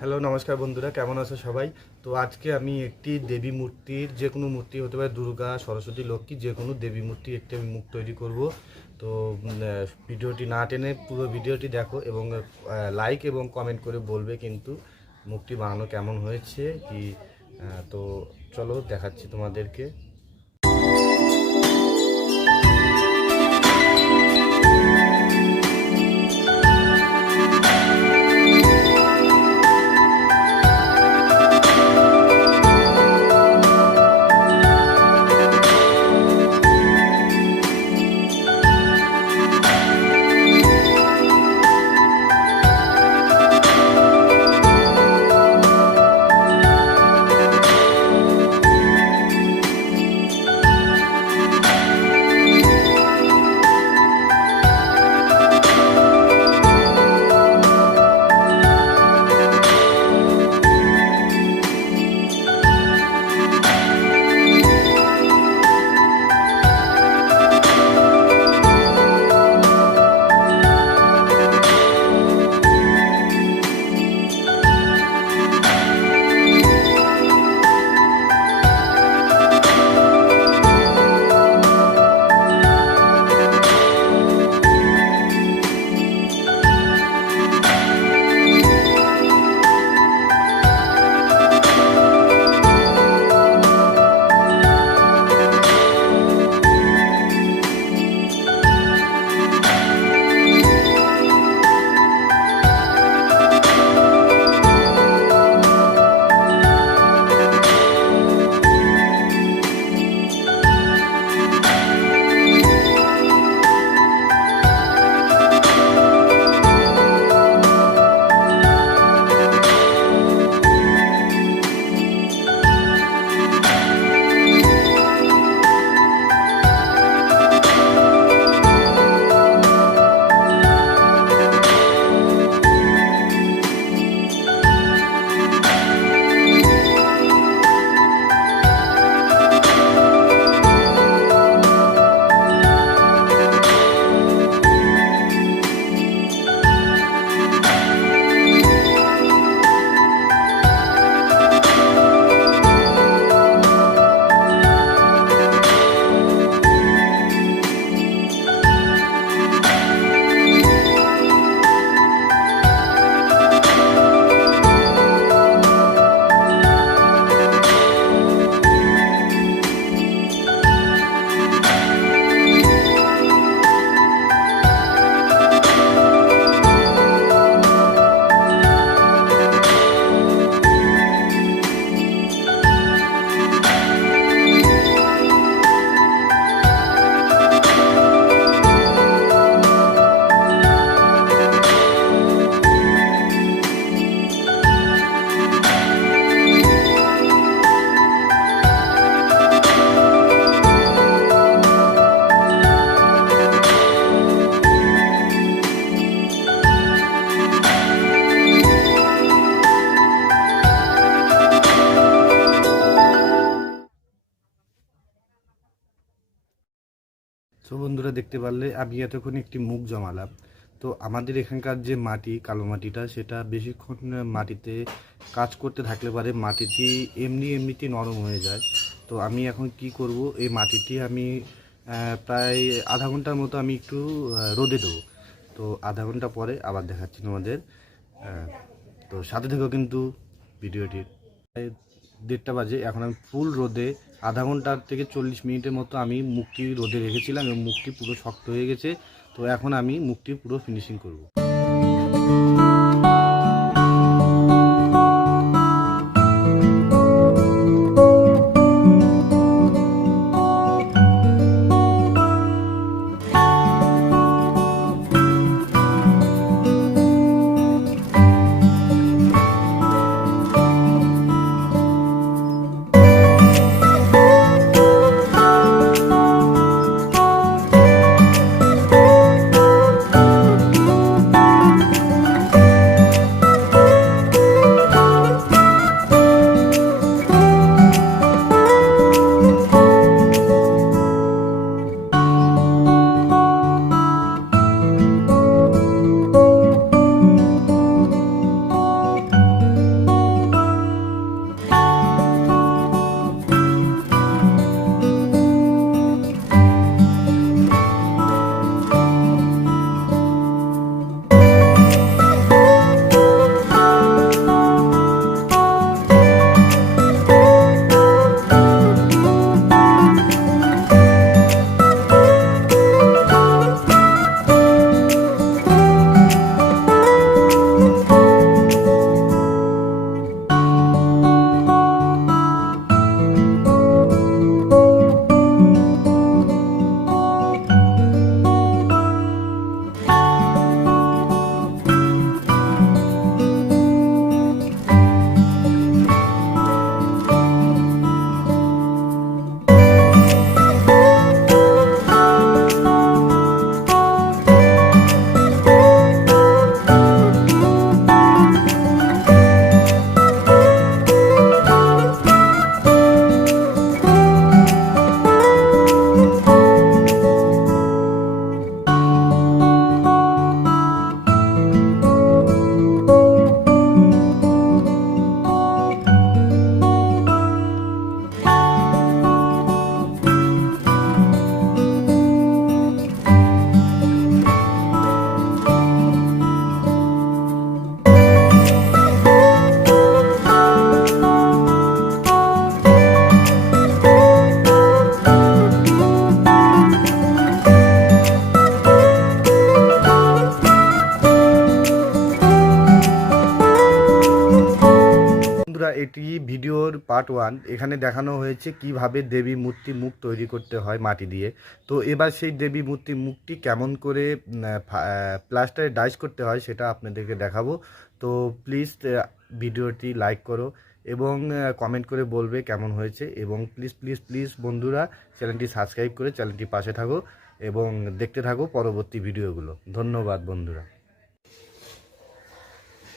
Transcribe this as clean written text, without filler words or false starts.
Hello নমস্কার বন্ধুরা, কেমন আছো সবাই? তো আজকে আমি একটি দেবী মূর্তির, যে কোনো মূর্তি হতে পারে, দুর্গা, সরস্বতী, লক্ষ্মী, যে কোনো দেবী মূর্তি একটি আমি মুখ তৈরি করব। তো ভিডিওটি না টেনে পুরো ভিডিওটি দেখো এবং লাইক এবং কমেন্ট করে বলবে কিন্তু মুখটি বানানো কেমন হয়েছে কি। তো চলো দেখাচ্ছি তোমাদেরকে। তো বন্ধুরা, দেখতে পারলে আমি এতক্ষণ একটি মুখ জমালাম। তো আমাদের এখানকার যে মাটি, কালো মাটিটা, সেটা বেশিক্ষণ মাটিতে কাজ করতে থাকলে পারে মাটিটি এমনিতেই নরম হয়ে যায়। তো আমি এখন কি করব, এই মাটিটি আমি প্রায় আধা ঘন্টার মতো আমি একটু রোদে দেবো। তো আধা ঘন্টা পরে আবার দেখাচ্ছি তোমাদের। তো সাথে থেকেও কিন্তু ভিডিওটির। 1:30 বাজে, এখন আমি ফুল রোদে আধা ঘন্টা থেকে 40 মিনিটের মতো আমি মুখটি রোদে রেখেছিলাম এবং মুখটি পুরো শক্ত হয়ে গেছে। তো এখন আমি মুখটি পুরো ফিনিশিং করব। এটি ভিডিওর পার্ট 1। এখানে দেখানো হয়েছে কিভাবে দেবী মূর্তি মুখ তৈরি করতে হয় মাটি দিয়ে। তো এবার সেই দেবী মূর্তি মুখটি কেমন করে প্লাস্টারে ডাইস করতে হয় সেটা আপনাদেরকে দেখাবো। তো প্লিজ ভিডিওটি লাইক করো এবং কমেন্ট করে বলবে কেমন হয়েছে, এবং প্লিজ প্লিজ প্লিজ বন্ধুরা চ্যানেলটি সাবস্ক্রাইব করে চ্যানেলটি পাশে থাকো এবং দেখতে থাকো পরবর্তী ভিডিওগুলো। ধন্যবাদ বন্ধুরা।